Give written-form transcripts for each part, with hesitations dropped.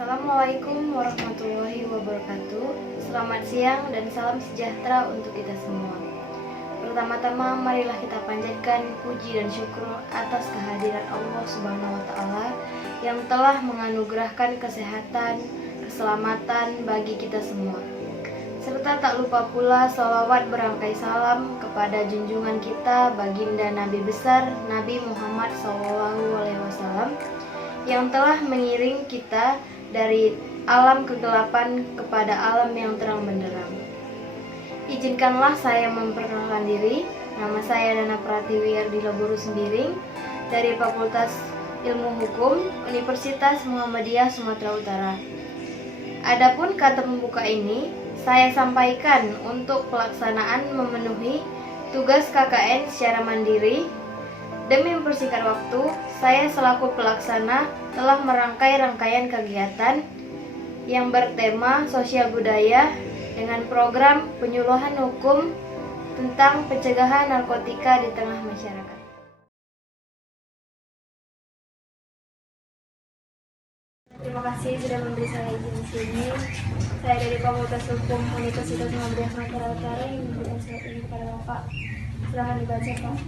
Assalamualaikum warahmatullahi wabarakatuh. Selamat siang dan salam sejahtera untuk kita semua. Pertama-tama marilah kita panjatkan puji dan syukur atas kehadiran Allah Subhanahu wa taala yang telah menganugerahkan kesehatan, keselamatan bagi kita semua. Serta tak lupa pula sholawat berangkai salam kepada junjungan kita baginda Nabi besar Nabi Muhammad SAW yang telah mengiring kita dari alam kegelapan kepada alam yang terang benderang. Izinkanlah saya memperkenalkan diri. Nama saya Dana Pratiwi Ardila Buru Sembiring dari Fakultas Ilmu Hukum Universitas Muhammadiyah Sumatera Utara. Adapun kata pembuka ini saya sampaikan untuk pelaksanaan memenuhi tugas KKN secara mandiri. Demi mempersingkat waktu, saya selaku pelaksana telah merangkai rangkaian kegiatan yang bertema sosial budaya dengan program penyuluhan hukum tentang pencegahan narkotika di tengah masyarakat. Terima kasih sudah memberi saya izin di sini. Saya dari Fakultas Hukum Universitas Muhammadiyah Sumatera Utara yang memberikan surat ini kepada Bapak. Silahkan dibaca, Pak.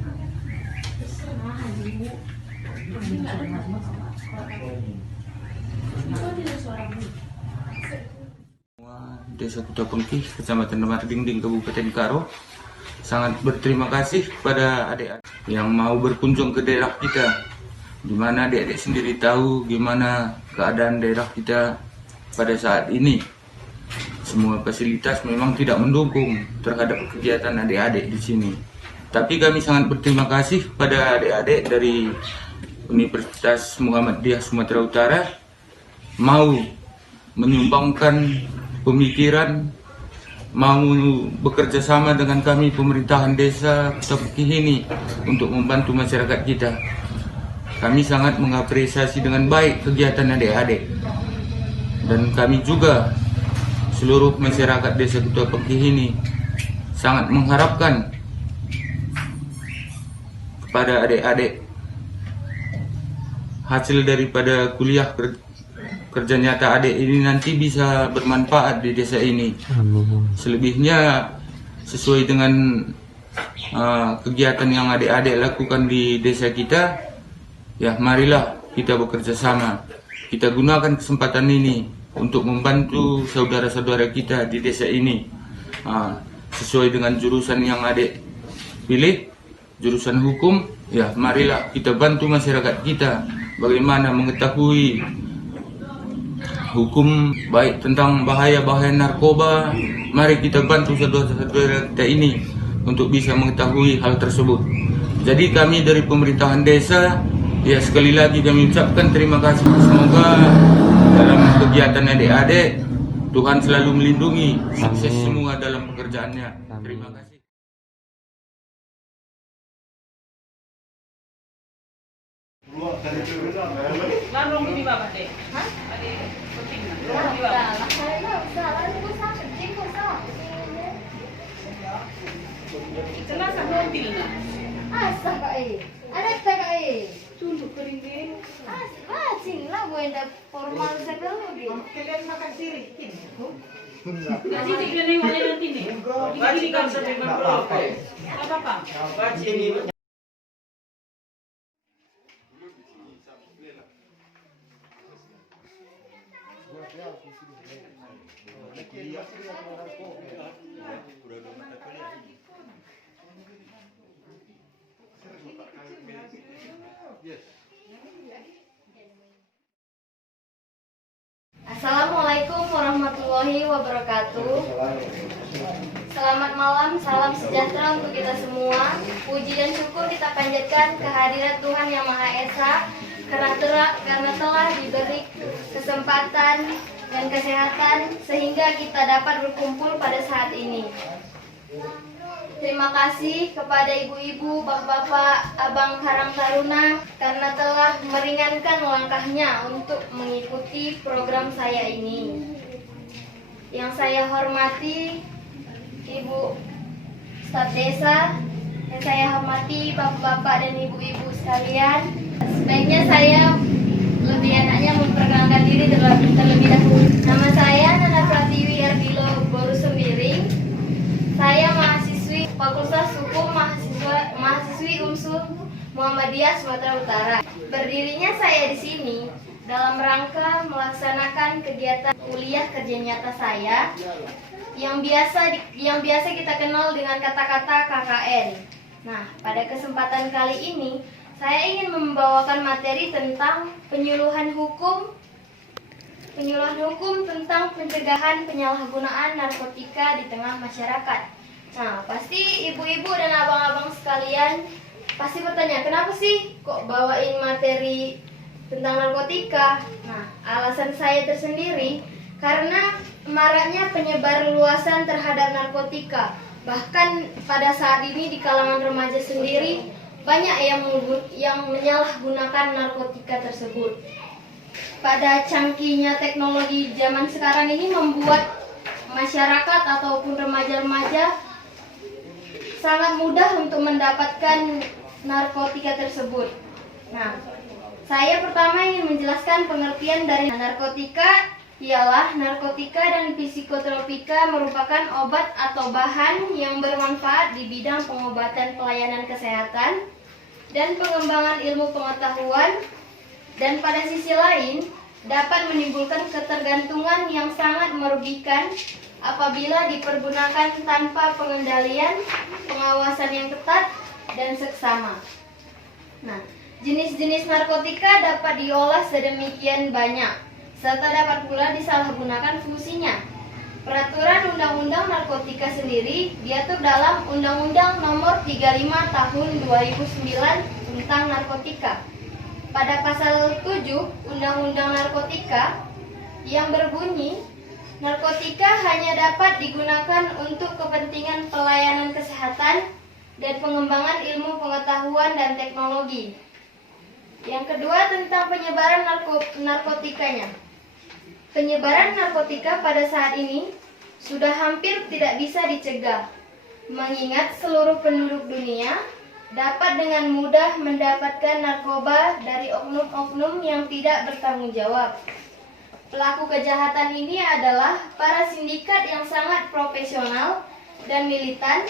Desa Kuta Pengkih, Kecamatan Lemar Dingding, Kabupaten Karo, sangat berterima kasih kepada adik-adik yang mau berkunjung ke daerah kita, di mana adik-adik sendiri tahu gimana keadaan daerah kita pada saat ini. Semua fasilitas memang tidak mendukung terhadap kegiatan adik-adik di sini. Tapi kami sangat berterima kasih pada adik-adik dari Universitas Muhammadiyah Sumatera Utara mau menyumbangkan pemikiran, mau bekerja sama dengan kami pemerintahan desa Kuta Pengkih ini untuk membantu masyarakat kita. Kami sangat mengapresiasi dengan baik kegiatan adik-adik, dan kami juga seluruh masyarakat desa Kuta Pengkih ini sangat mengharapkan pada adik-adik hasil daripada kuliah kerja nyata adik ini nanti bisa bermanfaat di desa ini. Selebihnya sesuai dengan kegiatan yang adik-adik lakukan di desa kita, ya marilah kita bekerja sama. Kita gunakan kesempatan ini untuk membantu saudara-saudara kita di desa ini sesuai dengan jurusan yang adik pilih, jurusan hukum. Ya marilah kita bantu masyarakat kita bagaimana mengetahui hukum, baik tentang bahaya-bahaya narkoba. Mari kita bantu saudara-saudara kita ini untuk bisa mengetahui hal tersebut. Jadi kami dari pemerintahan desa, ya sekali lagi kami ucapkan terima kasih. Semoga dalam kegiatan adik-adik Tuhan selalu melindungi, sukses semua dalam pekerjaannya. Terima kasih. Larong ini Bapak deh. Hah? Ada penting nggak? Jelas sama mobil nggak? Asa kak ada tak kak Tunduk kering deh. Cing lah buenda formal sekali. Kalian makan sirih ini. Jadi tiga nih mana nanti nih? Ini kan sampai berapa? Apa Pak? Assalamualaikum warahmatullahi wabarakatuh. Selamat malam, salam sejahtera untuk kita semua. Puji dan syukur kita panjatkan kehadirat Tuhan Yang Maha Esa karena telah diberi kesempatan dan kesehatan sehingga kita dapat berkumpul pada saat ini. Terima kasih kepada ibu-ibu, bapak-bapak, abang Karang Taruna karena telah meringankan langkahnya untuk mengikuti program saya ini. Yang saya hormati Ibu Staf Desa, yang saya hormati bapak-bapak dan ibu-ibu sekalian. Sebaiknya saya lebih enaknya memperkenalkan diri terlebih dahulu. Nama saya Nana Pratiwi Ardilo Boru Sembiring. Saya mahasiswi Fakultas Hukum mahasiswi UNSUL Muhammadiyah Sumatera Utara. Berdirinya saya di sini dalam rangka melaksanakan kegiatan kuliah kerja nyata saya yang biasa kita kenal dengan kata-kata KKN. Nah, pada kesempatan kali ini saya ingin membawakan materi tentang penyuluhan hukum tentang pencegahan penyalahgunaan narkotika di tengah masyarakat. Nah, pasti ibu-ibu dan abang-abang sekalian pasti bertanya, kenapa sih kok bawain materi tentang narkotika? Nah, alasan saya tersendiri karena maraknya penyebar luasan terhadap narkotika. Bahkan pada saat ini di kalangan remaja sendiri banyak yang menyalahgunakan narkotika tersebut. Pada canggihnya teknologi zaman sekarang ini membuat masyarakat ataupun remaja-remaja sangat mudah untuk mendapatkan narkotika tersebut. Nah, saya pertama ingin menjelaskan pengertian dari narkotika. Ialah narkotika dan psikotropika merupakan obat atau bahan yang bermanfaat di bidang pengobatan pelayanan kesehatan dan pengembangan ilmu pengetahuan, dan pada sisi lain dapat menimbulkan ketergantungan yang sangat merugikan apabila dipergunakan tanpa pengendalian, pengawasan yang ketat, dan seksama. Nah, jenis-jenis narkotika dapat diolah sedemikian banyak, serta dapat pula disalahgunakan fungsinya. Peraturan Undang-Undang Narkotika sendiri diatur dalam Undang-Undang Nomor 35 Tahun 2009 tentang narkotika. Pada pasal 7 Undang-Undang Narkotika yang berbunyi, narkotika hanya dapat digunakan untuk kepentingan pelayanan kesehatan dan pengembangan ilmu pengetahuan dan teknologi. Yang kedua tentang penyebaran narkotikanya. Penyebaran narkotika pada saat ini sudah hampir tidak bisa dicegah, mengingat seluruh penduduk dunia dapat dengan mudah mendapatkan narkoba dari oknum-oknum yang tidak bertanggung jawab. Pelaku kejahatan ini adalah para sindikat yang sangat profesional dan militan.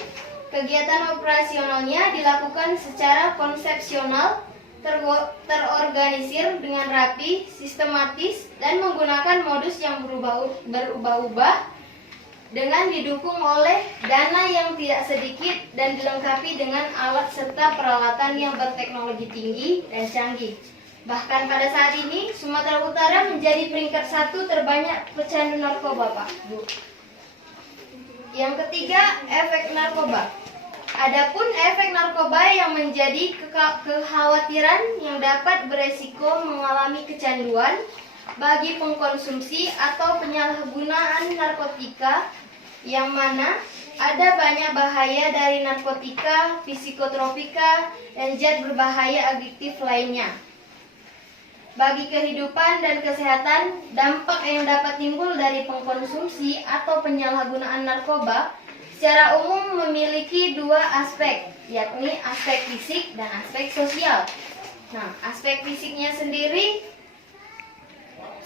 Kegiatan operasionalnya dilakukan secara konsepsional, terorganisir dengan rapi, sistematis, dan menggunakan modus yang berubah-ubah dengan didukung oleh dana yang tidak sedikit dan dilengkapi dengan alat serta peralatan yang berteknologi tinggi dan canggih. Bahkan pada saat ini, Sumatera Utara menjadi peringkat 1 terbanyak pecandu narkoba, Pak, Bu. Yang ketiga, efek narkoba. Adapun efek narkoba yang menjadi kekhawatiran yang dapat beresiko mengalami kecanduan bagi pengkonsumsi atau penyalahgunaan narkotika, yang mana ada banyak bahaya dari narkotika, psikotropika, dan zat berbahaya adiktif lainnya. Bagi kehidupan dan kesehatan, dampak yang dapat timbul dari pengkonsumsi atau penyalahgunaan narkoba secara umum memiliki 2 aspek, yakni aspek fisik dan aspek sosial. Nah, aspek fisiknya sendiri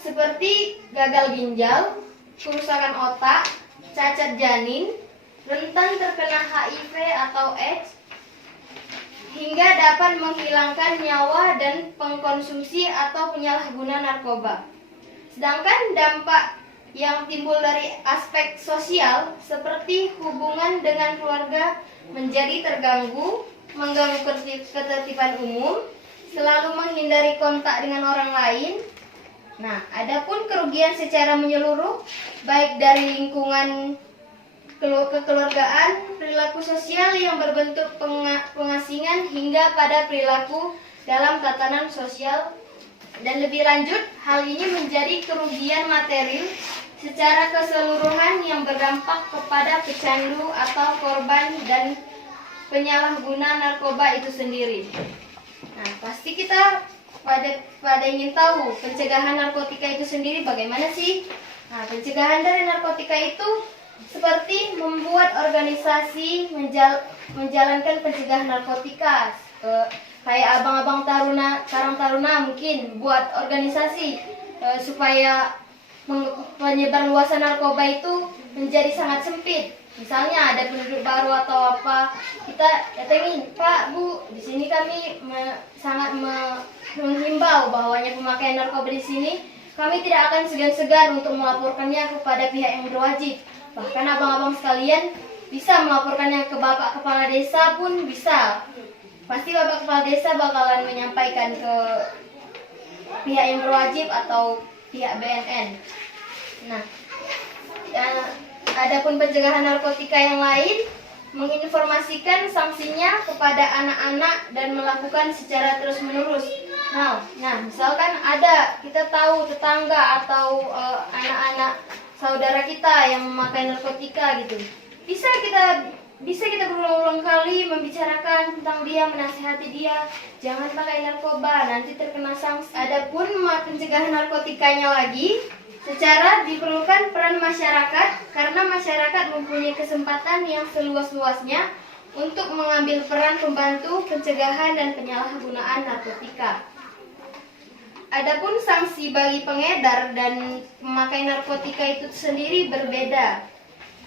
seperti gagal ginjal, kerusakan otak, cacat janin, rentan terkena HIV atau AIDS, hingga dapat menghilangkan nyawa dan pengkonsumsi atau penyalahguna narkoba. Sedangkan dampak yang timbul dari aspek sosial seperti hubungan dengan keluarga menjadi terganggu, mengganggu ketertiban umum, selalu menghindari kontak dengan orang lain. Nah, adapun kerugian secara menyeluruh baik dari lingkungan kekeluargaan, perilaku sosial yang berbentuk pengasingan hingga pada perilaku dalam tatanan sosial, dan lebih lanjut hal ini menjadi kerugian material secara keseluruhan yang berdampak kepada pecandu atau korban dan penyalahguna narkoba itu sendiri. Nah, pasti kita pada ingin tahu pencegahan narkotika itu sendiri bagaimana sih? Nah, pencegahan dari narkotika itu seperti membuat organisasi menjalankan pencegahan narkotika. Kayak abang-abang Karang Taruna mungkin buat organisasi supaya penyebarluasan narkoba itu menjadi sangat sempit. Misalnya ada penduduk baru atau apa, kita datengin, Pak, Bu, di sini kami sangat menghimbau bahwanya pemakaian narkoba di sini, kami tidak akan segan-segan untuk melaporkannya kepada pihak yang berwajib. Bahkan abang-abang sekalian bisa melaporkannya ke Bapak Kepala Desa pun bisa. Pasti Bapak Kepala Desa bakalan menyampaikan ke pihak yang berwajib atau pihak BNN. Nah, adapun pencegahan narkotika yang lain, menginformasikan sanksinya kepada anak-anak dan melakukan secara terus-menerus. Nah, misalkan kita tahu tetangga atau anak-anak saudara kita yang memakai narkotika gitu, bisa kita berulang-ulang kali membicarakan tentang dia, menasihati dia, jangan pakai narkoba, nanti terkena sanksi. Adapun pencegahan narkotikanya lagi, secara diperlukan peran masyarakat, karena masyarakat mempunyai kesempatan yang seluas-luasnya untuk mengambil peran pembantu pencegahan dan penyalahgunaan narkotika. Adapun sanksi bagi pengedar dan pemakai narkotika itu sendiri berbeda.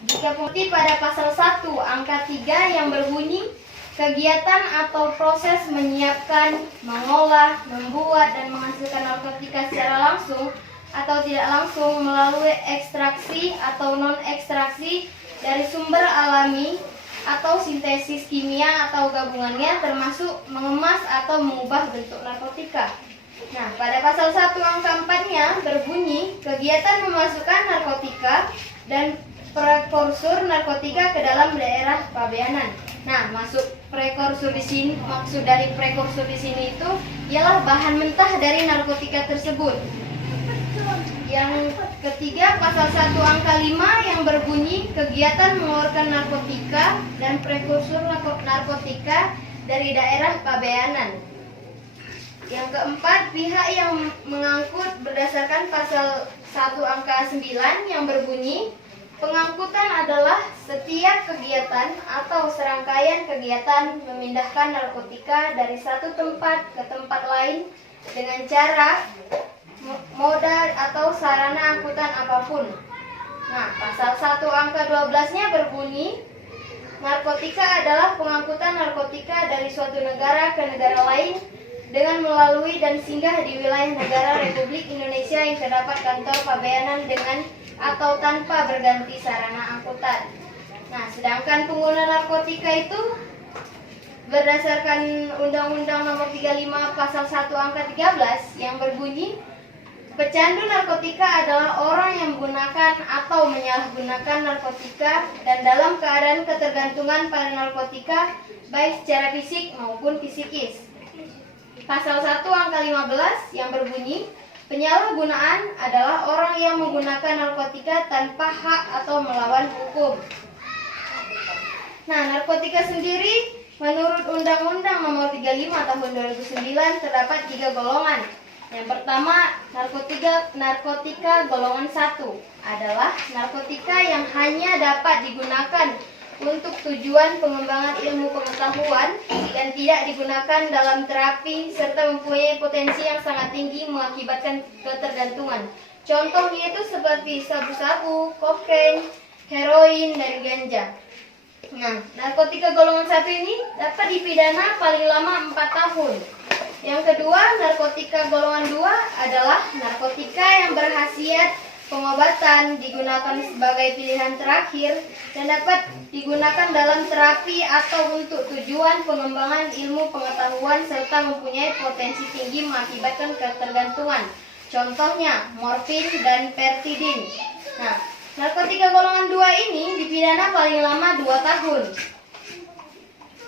Jika bukti pada pasal 1 angka 3 yang berbunyi kegiatan atau proses menyiapkan, mengolah, membuat dan menghasilkan narkotika secara langsung atau tidak langsung melalui ekstraksi atau non-ekstraksi dari sumber alami atau sintesis kimia atau gabungannya, termasuk mengemas atau mengubah bentuk narkotika. Nah, pada pasal 1 angka 4-nya berbunyi kegiatan memasukkan narkotika dan prekursor narkotika ke dalam daerah pabeanan. Nah, maksud prekursor di sini itu ialah bahan mentah dari narkotika tersebut. Yang ketiga, pasal 1 angka 5 yang berbunyi kegiatan mengeluarkan narkotika dan prekursor narkotika dari daerah pabeanan. Yang keempat, pihak yang mengangkut berdasarkan pasal 1 angka 9 yang berbunyi pengangkutan adalah setiap kegiatan atau serangkaian kegiatan memindahkan narkotika dari satu tempat ke tempat lain dengan cara, moda atau sarana angkutan apapun. Nah, pasal 1 angka 12-nya berbunyi narkotika adalah pengangkutan narkotika dari suatu negara ke negara lain dengan melalui dan singgah di wilayah negara Republik Indonesia yang terdapat kantor pabeanan dengan atau tanpa berganti sarana angkutan. Nah, sedangkan pengguna narkotika itu berdasarkan Undang-Undang Nomor 35 Pasal 1 Angka 13 yang berbunyi pecandu narkotika adalah orang yang menggunakan atau menyalahgunakan narkotika dan dalam keadaan ketergantungan pada narkotika baik secara fisik maupun psikis. Pasal 1 Angka 15 yang berbunyi penyalahgunaan adalah orang yang menggunakan narkotika tanpa hak atau melawan hukum. Nah, narkotika sendiri menurut Undang-Undang Nomor 35 Tahun 2009 terdapat 3 golongan. Yang pertama, narkotika golongan 1 adalah narkotika yang hanya dapat digunakan untuk tujuan pengembangan ilmu pengetahuan dan tidak digunakan dalam terapi serta mempunyai potensi yang sangat tinggi mengakibatkan ketergantungan. Contohnya itu seperti sabu-sabu, kokain, heroin, dan ganja. Nah, narkotika golongan 1 ini dapat dipidana paling lama 4 tahun. Yang kedua, narkotika golongan 2 adalah narkotika yang berkhasiat pengobatan, digunakan sebagai pilihan terakhir dan dapat digunakan dalam terapi atau untuk tujuan pengembangan ilmu pengetahuan serta mempunyai potensi tinggi mengakibatkan ketergantungan. Contohnya morfin dan pertidin. Nah, narkotika golongan 2 ini dipidana paling lama 2 tahun.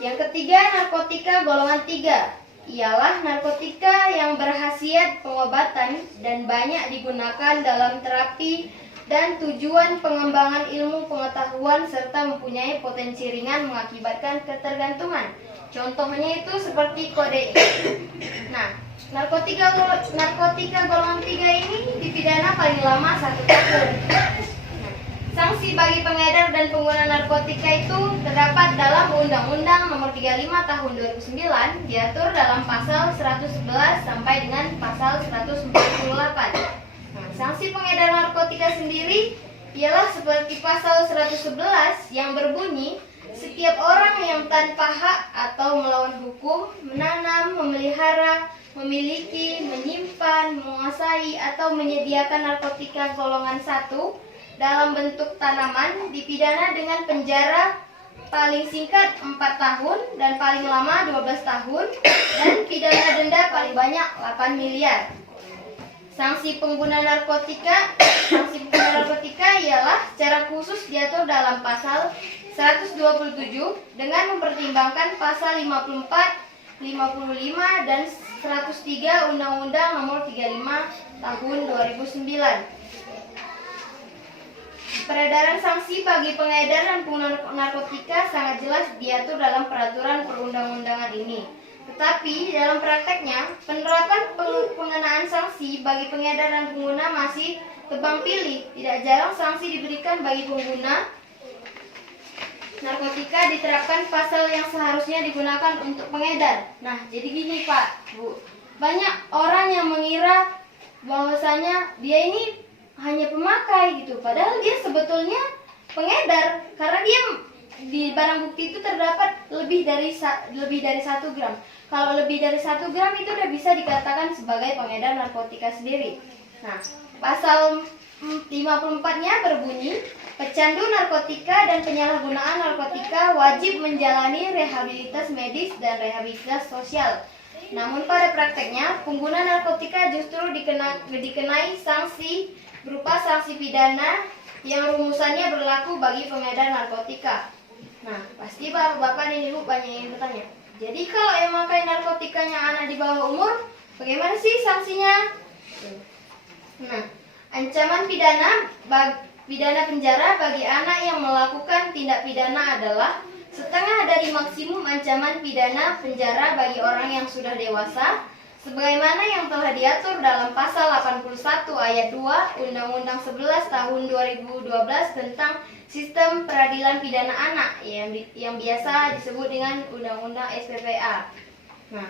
Yang ketiga, narkotika golongan 3 ialah narkotika yang berkhasiat pengobatan dan banyak digunakan dalam terapi dan tujuan pengembangan ilmu pengetahuan serta mempunyai potensi ringan mengakibatkan ketergantungan. Contohnya itu seperti kodein. Nah, narkotika golongan 3 ini dipidana paling lama 1 tahun. Sanksi bagi pengedar dan pengguna narkotika itu terdapat dalam Undang-Undang Nomor 35 Tahun 2009 diatur dalam pasal 111 sampai dengan pasal 148. narkotika sendiri ialah seperti pasal 111 yang berbunyi, setiap orang yang tanpa hak atau melawan hukum menanam, memelihara, memiliki, menyimpan, menguasai atau menyediakan narkotika golongan 1 dalam bentuk tanaman dipidana dengan penjara paling singkat 4 tahun dan paling lama 12 tahun dan pidana denda paling banyak 8 miliar. Sanksi pengguna narkotika ialah secara khusus diatur dalam pasal 127 dengan mempertimbangkan pasal 54, 55 dan 103 Undang-Undang Nomor 35 Tahun 2009. Peredaran sanksi bagi pengedar dan pengguna narkotika sangat jelas diatur dalam peraturan perundang-undangan ini. Tetapi dalam prakteknya, penerapan pengenaan sanksi bagi pengedar dan pengguna masih tebang pilih. Tidak jarang sanksi diberikan bagi pengguna narkotika diterapkan pasal yang seharusnya digunakan untuk pengedar. Nah, jadi gini Pak, Bu. Banyak orang yang mengira bahwasanya dia ini hanya pemakai gitu. Padahal dia sebetulnya pengedar karena dia di barang bukti itu terdapat lebih dari 1 gram. Kalau lebih dari 1 gram itu udah bisa dikatakan sebagai pengedar narkotika sendiri. Nah, pasal 54-nya berbunyi, pecandu narkotika dan penyalahgunaan narkotika wajib menjalani rehabilitas medis dan rehabilitas sosial. Namun pada prakteknya, pengguna narkotika justru dikenai sanksi berupa sanksi pidana yang rumusannya berlaku bagi pengedar narkotika. Nah, pasti bapak-bapak dan ibu banyak yang bertanya. Jadi kalau yang memakai narkotikanya anak di bawah umur, bagaimana sih sanksinya? Nah, ancaman pidana penjara bagi anak yang melakukan tindak pidana adalah setengah dari maksimum ancaman pidana penjara bagi orang yang sudah dewasa, sebagaimana yang telah diatur dalam pasal 81 ayat 2 Undang-Undang 11 tahun 2012 tentang Sistem Peradilan Pidana Anak yang biasa disebut dengan Undang-Undang SPPA. Nah,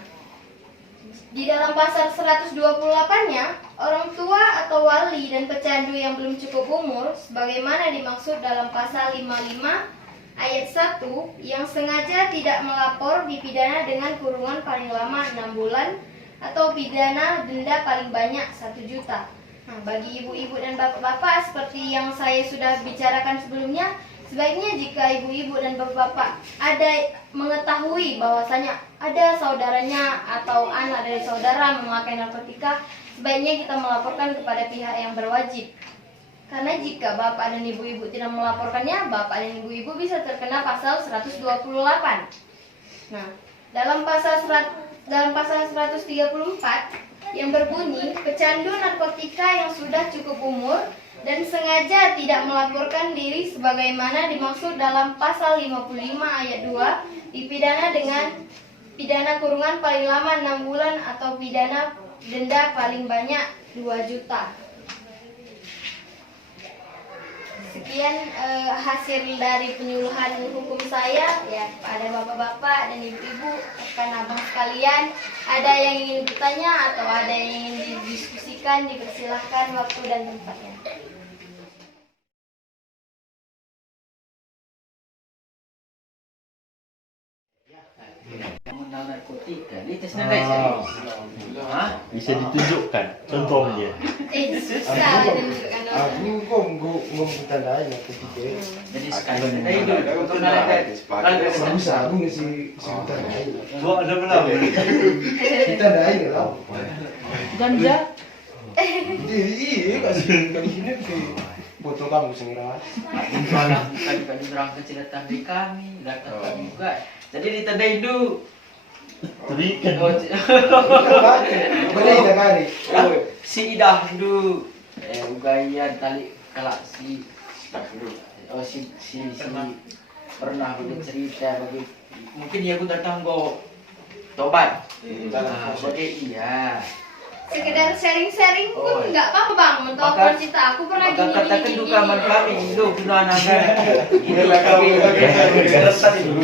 di dalam pasal 128-nya, orang tua atau wali dan pecandu yang belum cukup umur, sebagaimana dimaksud dalam pasal 55 ayat 1, yang sengaja tidak melapor dipidana dengan kurungan paling lama 6 bulan atau pidana denda paling banyak 1 juta. Nah, bagi ibu-ibu dan bapak-bapak seperti yang saya sudah bicarakan sebelumnya, sebaiknya jika ibu-ibu dan bapak-bapak ada mengetahui bahwasanya ada saudaranya atau anak dari saudara memakai narkotika, sebaiknya kita melaporkan kepada pihak yang berwajib. Karena jika bapak dan ibu-ibu tidak melaporkannya, bapak dan ibu-ibu bisa terkena pasal 128. Nah, dalam pasal 134 yang berbunyi, pecandu narkotika yang sudah cukup umur dan sengaja tidak melaporkan diri sebagaimana dimaksud dalam pasal 55 ayat 2 dipidana dengan pidana kurungan paling lama 6 bulan atau pidana denda paling banyak 2 juta. Sekian hasil dari penyuluhan hukum saya ya pada bapak-bapak dan ibu-ibu, rekan abang sekalian. Ada yang ingin bertanya atau ada yang ingin didiskusikan, dipersilahkan waktu dan tempatnya. Mengenal narkotika, ini tes nilai Bisa ditunjukkan contohnya. Susah menunjukkan orang. Aku kok nggak tandai narkotika. jadi sekali tanda itu untuk nilai Bisa aku ngisi tandai. Gua ada belum? Kita tandai nggak tahu. Ganja? Iya kasih kali ini ke botol kamu sendiri. Tadi berangkat datang di kami, datang juga. Jadi ditandain dulu. Terikan. Boleh kita kali. Si dah dulu. Ugayan tali kalak si pernah bercerita bagi mungkin dia aku datang go tobat. Bagi iya. Sekedar sharing-sharing pun nggak apa-apa bang, mentok Maka- cerita aku pernah Maka katakan gini. duka kami itu kita anak-anak.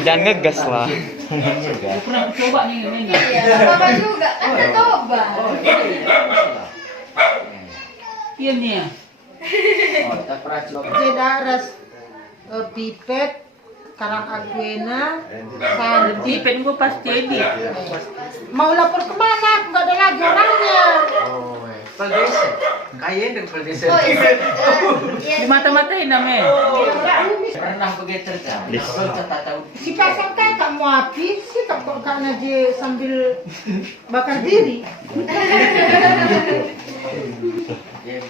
Jangan ngegas lah. Aku pernah coba nih ini. Iya, apa-apa juga, kan udah tobat. Oh, iya. Iya nih ya. Oh, tak pernah coba. Daras pipet Karang Aquena kan Pipet gue pasti edit. mau lapor kemana? Nggak ada lagi orangnya. Oh, Peldesa. Kayaknya dari Peldesa. Oh, iya. Di mata-matain namanya. Pernah begitu terjadi. Kalau tak tahu. Si pasang kan tak mau api sih tak kok karena dia sambil bakar diri. Iya.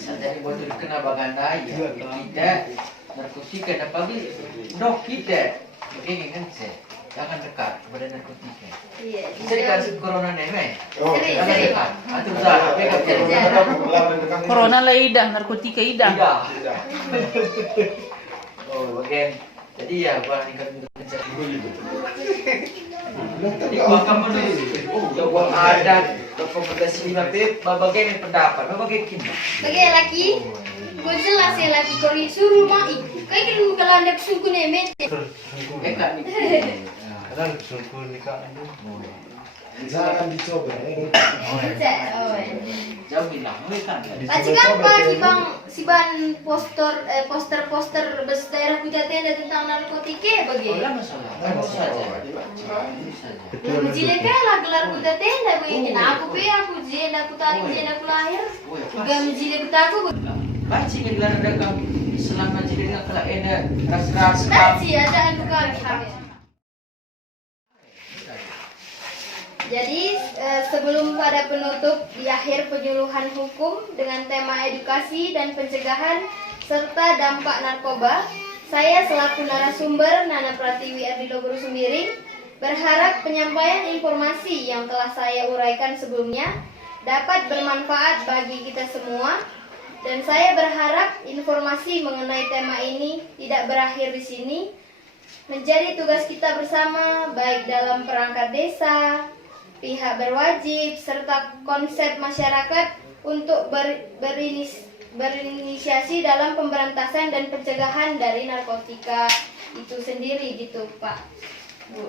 Sadari buat kena baganda ya. Kita narkotika apa lagi? Dok kita. Begini kan saya. Jangan dekat kepada narkotika. Iya. Saya dikasih corona nih, Sering, jangan sering. dekat. Antum salah. Pegang Corona lah idah, narkotika idah. tidak. Oh, bagian. Jadi ya, gua ingin mencari dulu. Jadi gua kamu dulu. Gua ada rekomendasi lima tip, bagian pendapat, bagian kita. Bagi laki, gue jelas ya laki kau suruh mai. Kayak kira kalau anda suku nemet. Enggak nih. Kadang suku nikah itu. Jangan dicoba. Jauh bilang, kan. Paci kan pak si bang poster bus daerah Puja Tenda tentang narkotika Oh, bagi. lah masalah. Bagus saja. Lalu jile lah gelar Puja Tenda bagi. Nah aku jile aku tarik jile aku lahir. Juga menjile aku. Baca kan gelar dagang selama jadi dengan kelak enak ras-ras. Paci ada anu kami. Jadi sebelum pada penutup di akhir penyuluhan hukum dengan tema edukasi dan pencegahan serta dampak narkoba, saya selaku narasumber Nana Pratiwi Ardilo Guru Sembiring berharap penyampaian informasi yang telah saya uraikan sebelumnya dapat bermanfaat bagi kita semua, dan saya berharap informasi mengenai tema ini tidak berakhir di sini, menjadi tugas kita bersama baik dalam perangkat desa, pihak berwajib, serta konsep masyarakat untuk berinisiasi dalam pemberantasan dan pencegahan dari narkotika itu sendiri gitu Pak Bu.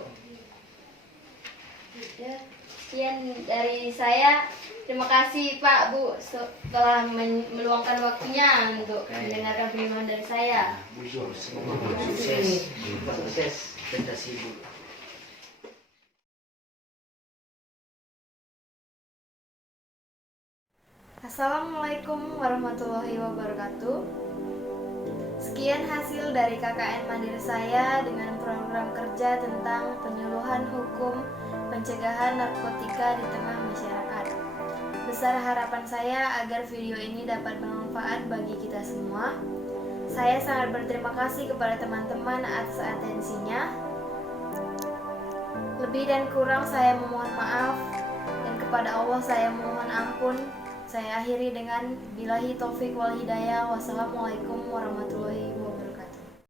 Ya, sekian dari saya. Terima kasih Pak Bu telah meluangkan waktunya untuk mendengarkan pengumuman dari saya. Semoga sukses. Sukses prestasi Ibu. Assalamualaikum warahmatullahi wabarakatuh. Sekian hasil dari KKN Mandiri saya dengan program kerja tentang penyuluhan hukum pencegahan narkotika di tengah masyarakat. Besar harapan saya agar video ini dapat bermanfaat bagi kita semua. Saya sangat berterima kasih kepada teman-teman atas atensinya. Lebih dan kurang saya memohon maaf, dan kepada Allah saya mohon ampun. Saya akhiri dengan billahi taufik wal hidayah. Wassalamualaikum warahmatullahi wabarakatuh.